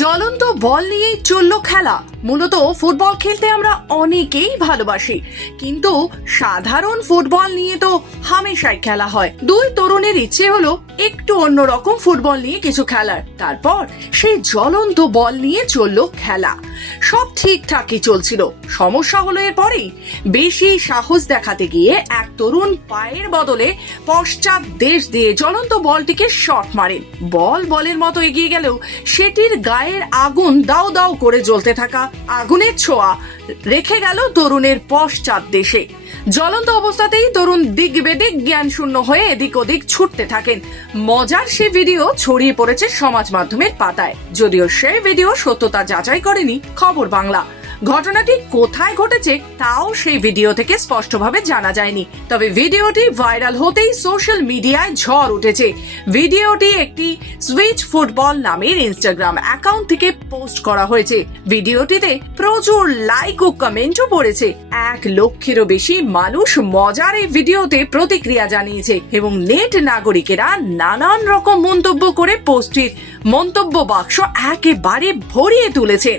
জ্বলন্ত বল নিয়েই চলল খেলা। মূলত ফুটবল খেলতে আমরা অনেকেই ভালোবাসি, কিন্তু সাধারণ ফুটবল নিয়ে তো হামেশাই খেলা হয়। দুই তরুণের ইচ্ছে হলো একটু অন্যরকম ফুটবল নিয়ে কিছু খেলার। তারপর সেই জ্বলন্ত বল নিয়ে চলল খেলা। সব ঠিকঠাকই চলছিল, সমস্যা হলো এরপরেই। বেশি সাহস দেখাতে গিয়ে এক তরুণ পায়ের বদলে পশ্চাৎ দেশ দিয়ে জ্বলন্ত বলটিকে শট মারেন। বলের মতো এগিয়ে গেলেও সেটির গায়ের আগুন দাউ দাউ করে জ্বলতে থাকা আগুনের ছোঁয়া রেখে গেল তরুণের পশ্চাৎ দেশে। জ্বলন্ত অবস্থাতেই তরুণ দিক বেদিক জ্ঞান শূন্য হয়ে এদিক ওদিক ছুটতে থাকেন। মজার সে ভিডিও ছড়িয়ে পড়েছে সমাজ মাধ্যমের পাতায়, যদিও সেই ভিডিও সত্যতা যাচাই করেনি খবর বাংলা। ঘটনাটি কোথায় ঘটেছে তাও সেই ভিডিও থেকে স্পষ্টভাবে জানা যায়নি। তবে ভিডিওটি ভাইরাল হতেই সোশ্যাল মিডিয়ায় ঝড় উঠেছে। ভিডিওটি একটি সুইচ ফুটবল নামের ইনস্টাগ্রাম অ্যাকাউন্ট থেকে পোস্ট করা হয়েছে। ভিডিওটিতে প্রচুর লাইক ও কমেন্টও পড়েছে। 1 লক্ষেরও বেশি মানুষ মজার এই ভিডিওতে প্রতিক্রিয়া জানিয়েছে এবং নেট নাগরিকেরা নানান রকম মন্তব্য করে পোস্টটির মন্তব্য বাক্স একেবারে ভরিয়ে তুলেছেন।